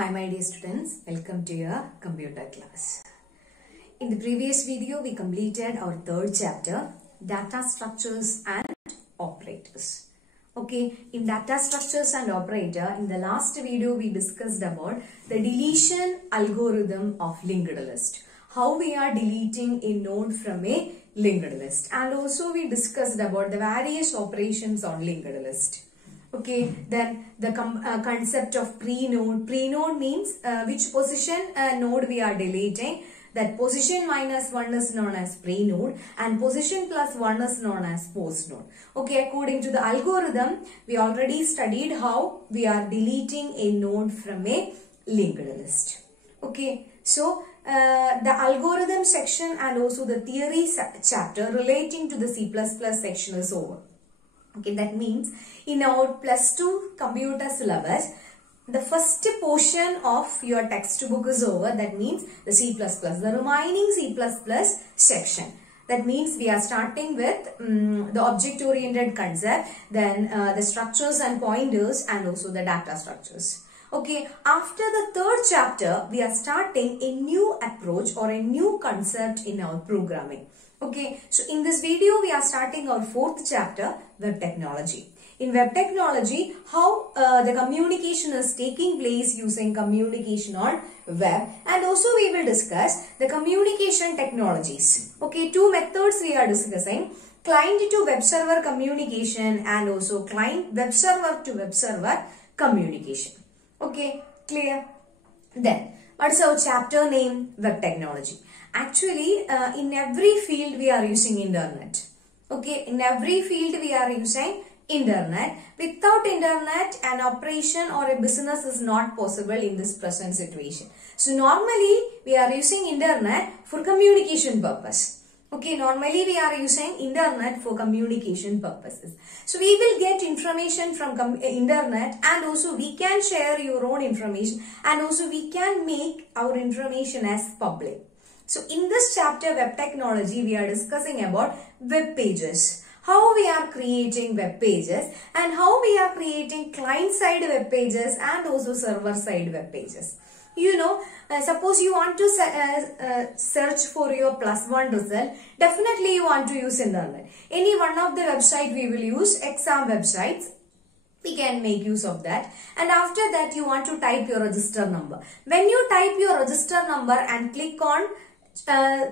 Hi my dear students, welcome to your computer class. In the previous video, we completed our third chapter, data structures and operators. Okay, in data structures and operator, in the last video, we discussed about the deletion algorithm of linked list. How we are deleting a node from a linked list. And also we discussed about the various operations on linked list. Okay, then the concept of pre-node. Pre-node means which position node we are deleting. That position minus 1 is known as pre-node and position plus 1 is known as post-node. Okay, according to the algorithm, we already studied how we are deleting a node from a linked list. Okay, so the algorithm section and also the theory chapter relating to the C++ section is over. Okay, that means in our plus 2 computer syllabus, the first portion of your textbook is over. That means the C++, the remaining C++ section. That means we are starting with the object-oriented concept, then the structures and pointers and also the data structures. Okay, after the third chapter, we are starting a new approach or a new concept in our programming. Okay, so in this video, we are starting our fourth chapter, web technology. In web technology, how the communication is taking place using communication on web, and also we will discuss the communication technologies. Okay, two methods we are discussing: client to web server communication and also client web server to web server communication. Okay, clear? Then, what's our chapter name? Web technology. Actually, in every field we are using internet. Okay, in every field we are using internet. Without internet, an operation or a business is not possible in this present situation. So normally we are using internet for communication purpose. Okay, normally we are using internet for communication purposes. So we will get information from internet, and also we can share your own information, and also we can make our information as public. So in this chapter, web technology, we are discussing about web pages. How we are creating web pages and how we are creating client-side web pages and also server-side web pages. You know, suppose you want to search for your +1 result, definitely you want to use internet. Any one of the website we will use, exam websites, we can make use of that. And after that, you want to type your register number. When you type your register number and click on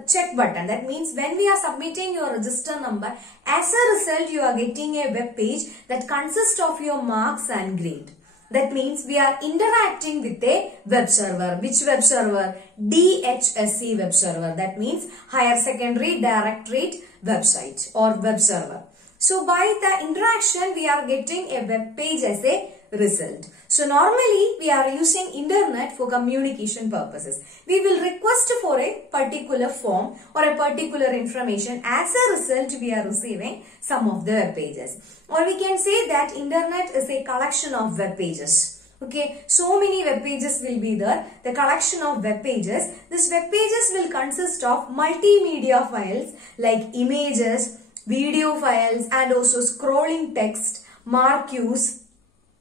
check button, that means when we are submitting your register number, as a result you are getting a web page that consists of your marks and grade. That means we are interacting with a web server. Which web server? DHSC web server. That means Higher Secondary Directorate website or web server. So by the interaction, we are getting a web page as a result. So normally we are using internet for communication purposes. We will request for a particular form or a particular information. As a result, we are receiving some of the web pages. Or we can say that internet is a collection of web pages. Okay, so many web pages will be there. The collection of web pages. These web pages will consist of multimedia files like images, video files, and also scrolling text, marquees,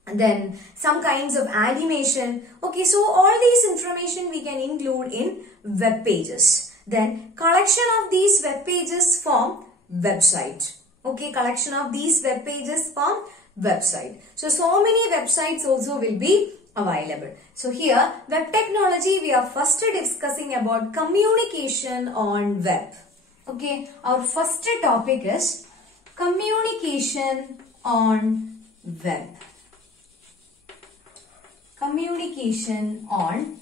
and then some kinds of animation. Okay, so all these information we can include in web pages. Then collection of these web pages form website. Okay, collection of these web pages form website. So many websites also will be available. So here, web technology, we are first discussing about communication on web. Okay, our first topic is communication on web. Communication on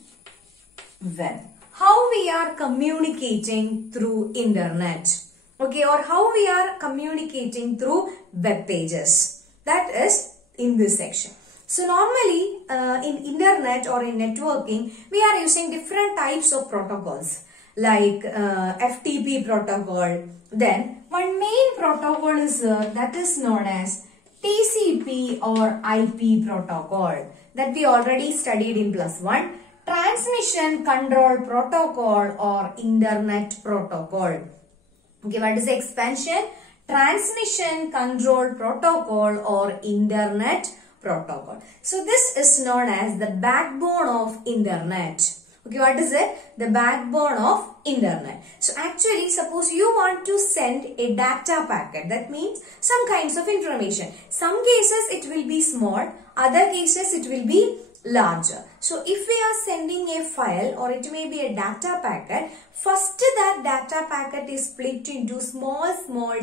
web. How we are communicating through internet. Okay, or how we are communicating through web pages. That is in this section. So normally in internet or in networking, we are using different types of protocols like FTP protocol. Then one main protocol is that is known as TCP or IP protocol that we already studied in +1. Transmission Control Protocol or Internet Protocol. Okay, what is the expansion? Transmission Control Protocol or Internet protocol. So this is known as the backbone of internet. Okay, what is it? The backbone of internet. So actually, suppose you want to send a data packet. That means some kinds of information. Some cases it will be small, other cases it will be larger. So if we are sending a file or it may be a data packet, first that data packet is split into small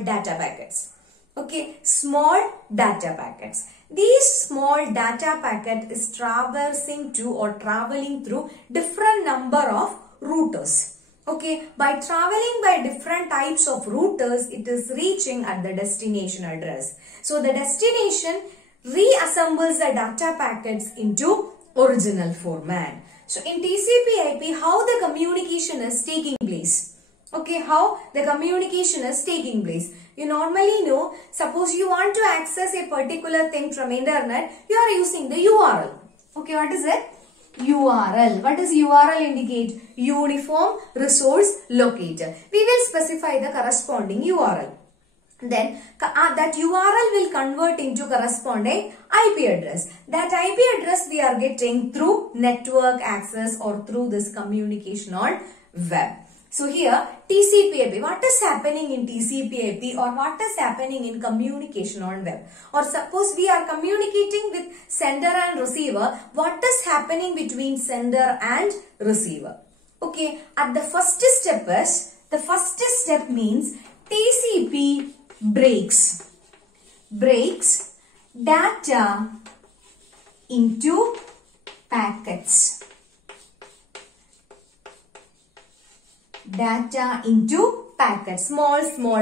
data packets. Okay, small data packets. These small data packet is traversing to or traveling through different number of routers. Okay, by traveling by different types of routers, it is reaching at the destination address. So the destination reassembles the data packets into original format. So in TCP/IP, how the communication is taking place? Okay, how the communication is taking place? You normally know, suppose you want to access a particular thing from internet, you are using the URL. Okay, what is it? URL. What does URL indicate? Uniform Resource Locator. We will specify the corresponding URL. Then that URL will convert into corresponding IP address. That IP address we are getting through network access or through this communication on web. So here TCP/IP, what is happening in TCP/IP or what is happening in communication on web? Or suppose we are communicating with sender and receiver, what is happening between sender and receiver? Okay, at the first step means TCP breaks data into packets. Data into packets, small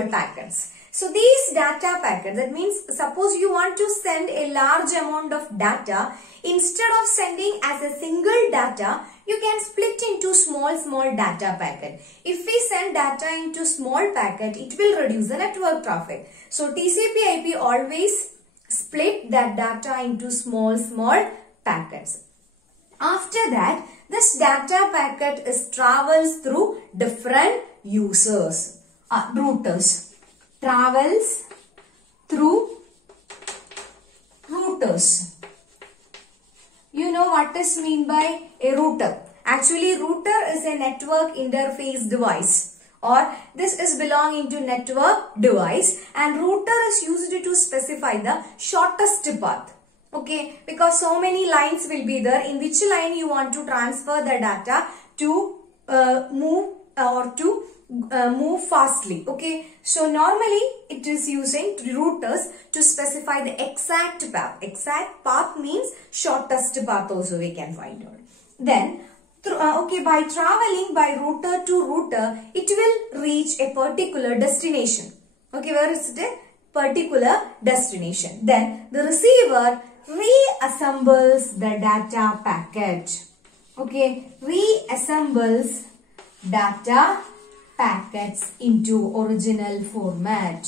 packets. So these data packets, that means suppose you want to send a large amount of data, instead of sending as a single data, you can split into small data packet. If we send data into small packet, it will reduce the network traffic. So TCP/IP always split that data into small packets. After that, this data packet travels through different routers. Travels through routers. You know what is mean by a router? Actually, router is a network interface device, or this is belonging to network device, and router is used to specify the shortest path. Okay, because so many lines will be there, in which line you want to transfer the data to move or to move fastly. Okay, so normally it is using routers to specify the exact path. Exact path means shortest path also we can find out. Then by traveling by router to router, it will reach a particular destination. Okay, where is it? Particular destination. Then the receiver reassembles the data packet. Okay, reassembles data packets into original format.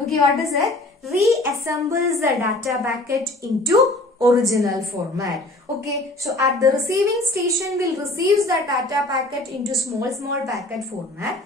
Okay, what is it? Reassembles the data packet into original format. Okay, so at the receiving station will receives the data packet into small packet format.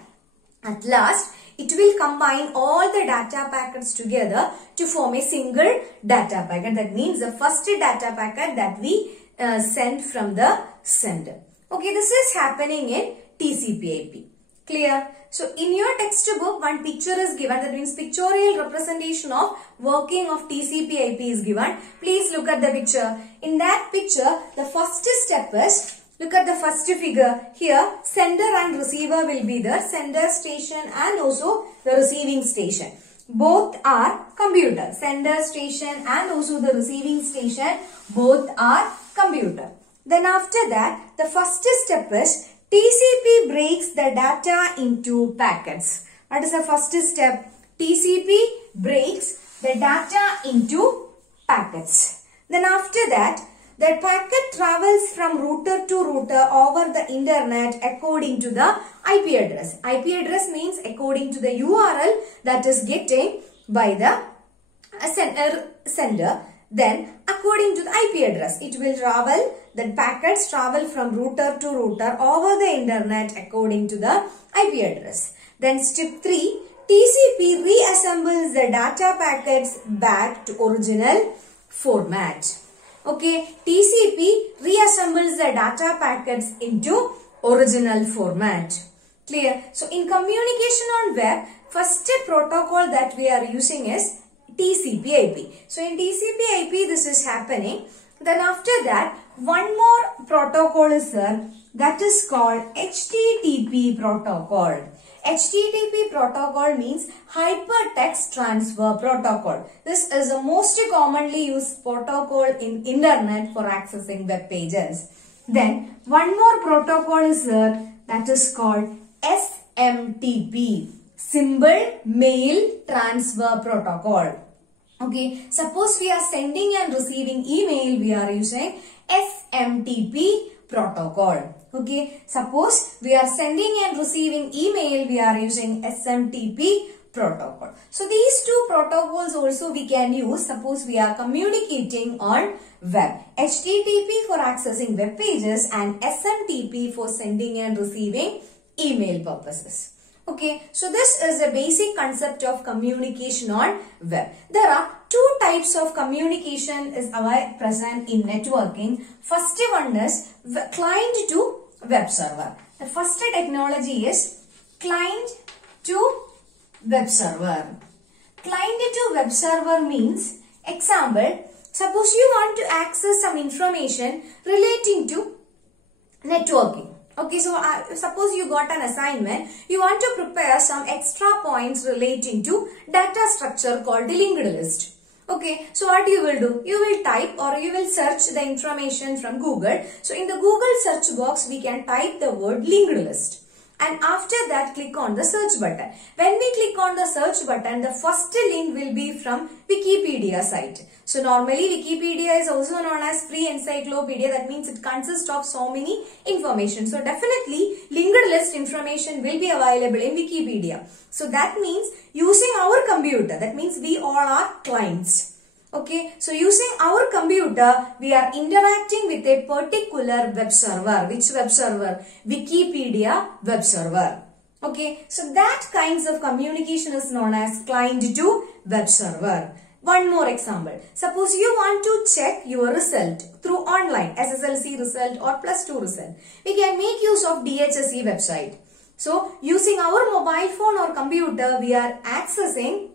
At last, it will combine all the data packets together to form a single data packet. That means the first data packet that we send from the sender. Okay, this is happening in TCP/IP. Clear? So in your textbook, one picture is given. That means pictorial representation of working of TCP/IP is given. Please look at the picture. In that picture, the first step is, look at the first figure. Here, sender and receiver will be there. Sender station and also the receiving station. Both are computer. Sender station and also the receiving station, both are computer. Then after that, the first step is TCP breaks the data into packets. What is the first step? TCP breaks the data into packets. Then after that, the packet travels from router to router over the internet according to the IP address. IP address means according to the URL that is getting by the sender. Then according to the IP address, it will travel, the packets travel from router to router over the internet according to the IP address. Then step 3, TCP reassembles the data packets back to original format. Okay, TCP reassembles the data packets into original format. Clear? So in communication on web, first protocol that we are using is TCP/IP. So in TCP/IP this is happening. Then after that, one more protocol is there, that is called HTTP protocol. HTTP protocol means Hypertext Transfer Protocol. This is the most commonly used protocol in internet for accessing web pages. Then one more protocol is there, that is called SMTP, Symbol Mail Transfer Protocol. Okay, suppose we are sending and receiving email, we are using SMTP protocol. Okay, suppose we are sending and receiving email, we are using SMTP protocol. So these two protocols also we can use suppose we are communicating on web. HTTP for accessing web pages and SMTP for sending and receiving email purposes. Okay, so this is a basic concept of communication on web. There are two types of communication is present in networking. First one is client to web server. The first technology is client to web server. Client to web server means, example, suppose you want to access some information relating to networking. Okay, so suppose you got an assignment, you want to prepare some extra points relating to data structure called the linked list. Okay, so what you will do? You will type or you will search the information from Google. So in the Google search box, we can type the word linked list. And after that, click on the search button. When we click on the search button, the first link will be from Wikipedia site. So normally Wikipedia is also known as free encyclopedia. That means it consists of so many information. So definitely linked list information will be available in Wikipedia. So that means using our computer, that means we all are clients. Okay, so using our computer, we are interacting with a particular web server. Which web server? Wikipedia web server. Okay, so that kinds of communication is known as client to web server. One more example. Suppose you want to check your result through online, SSLC result or plus 2 result. We can make use of DHSE website. So, using our mobile phone or computer, we are accessing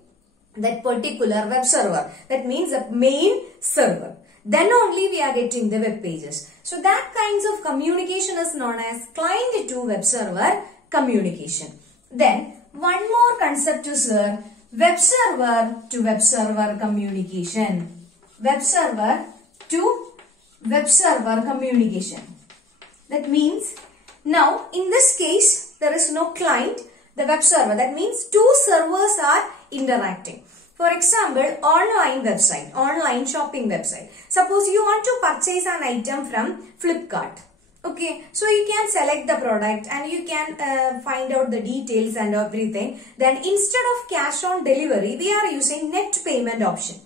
that particular web server. That means the main server. Then only we are getting the web pages. So, that kinds of communication is known as client to web server communication. Then, one more concept is web server to web server communication. Web server to web server communication. That means, now in this case, there is no client, the web server. That means two servers are interacting. For example, online website, online shopping website. Suppose you want to purchase an item from Flipkart. Okay, so you can select the product and you can find out the details and everything. Then instead of cash on delivery, we are using net payment option.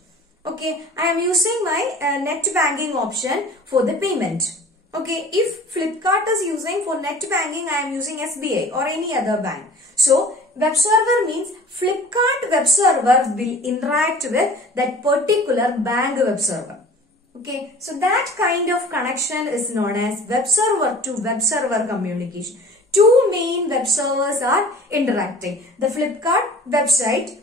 Okay, I am using my net banking option for the payment. Okay, if Flipkart is using for net banking, I am using SBI or any other bank. So, web server means Flipkart web server will interact with that particular bank web server. Okay, so that kind of connection is known as web server to web server communication. Two main web servers are interacting. The Flipkart website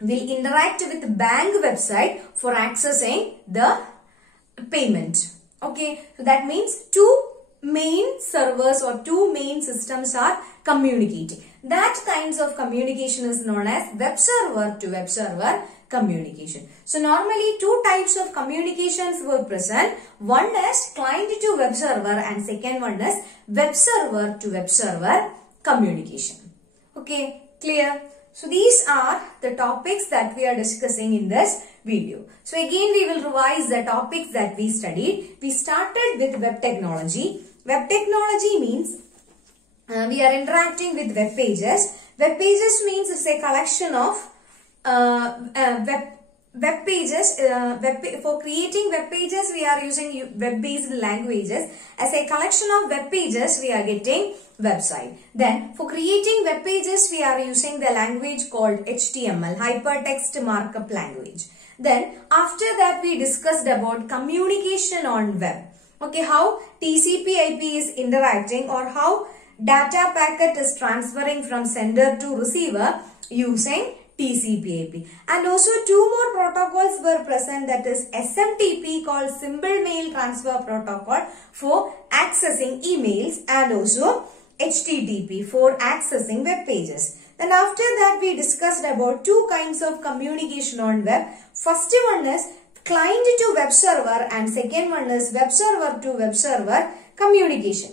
will interact with the bank website for accessing the payment. Okay, so that means two main servers or two main systems are communicating. That kinds of communication is known as web server to web server communication. So normally two types of communications were present. One is client to web server and second one is web server to web server communication. Okay, clear? So these are the topics that we are discussing in this video. So again we will revise the topics that we studied. We started with web technology. Web technology means we are interacting with web pages. Web pages means it's a collection of web pages, for creating web pages, we are using web-based languages. As a collection of web pages, we are getting website. Then, for creating web pages, we are using the language called HTML, Hypertext Markup Language. Then, after that, we discussed about communication on web. Okay, how TCP/IP is interacting, or how data packet is transferring from sender to receiver using TCP/IP. And also two more protocols were present, that is SMTP, called Simple Mail Transfer Protocol, for accessing emails, and also HTTP for accessing web pages. Then after that, we discussed about two kinds of communication on web. First one is client to web server, and second one is web server to web server communication.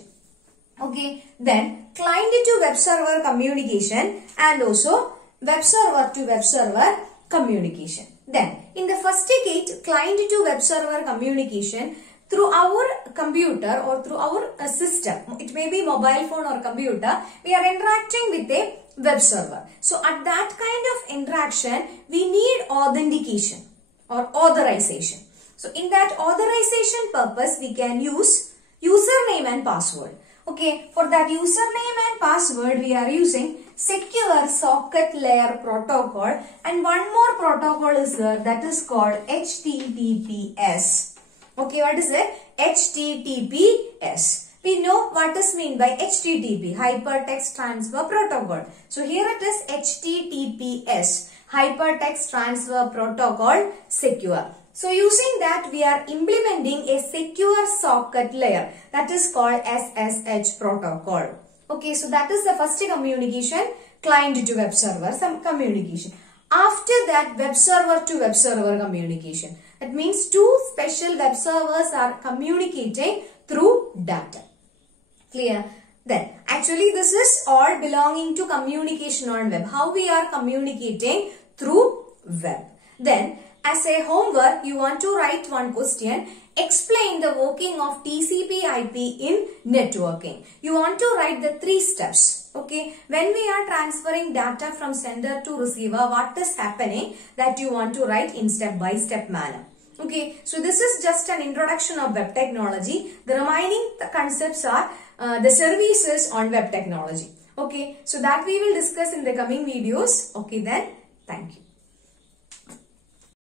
Okay, then client to web server communication, and also web server to web server communication. Then in the first case, client to web server communication, through our computer or through our system, it may be mobile phone or computer, we are interacting with a web server. So at that kind of interaction, we need authentication or authorization. So in that authorization purpose, we can use username and password. Okay, for that username and password, we are using Secure Socket Layer Protocol, and one more protocol is there, that is called HTTPS. Okay, what is it? HTTPS. We know what is meant by HTTP, Hypertext Transfer Protocol. So here it is HTTPS, Hypertext Transfer Protocol Secure. So using that, we are implementing a secure socket layer, that is called SSH protocol. Okay, so that is the first communication, client to web server, some communication. After that, web server to web server communication. That means two special web servers are communicating through data. Clear? Then, actually this is all belonging to communication on web. How we are communicating through web. Then, as a homework, you want to write one question. Explain the working of TCP/IP in networking. You want to write the 3 steps. Okay. When we are transferring data from sender to receiver, what is happening, that you want to write in step-by-step manner. Okay. So this is just an introduction of web technology. The remaining concepts are the services on web technology. Okay. So that we will discuss in the coming videos. Okay then. Thank you.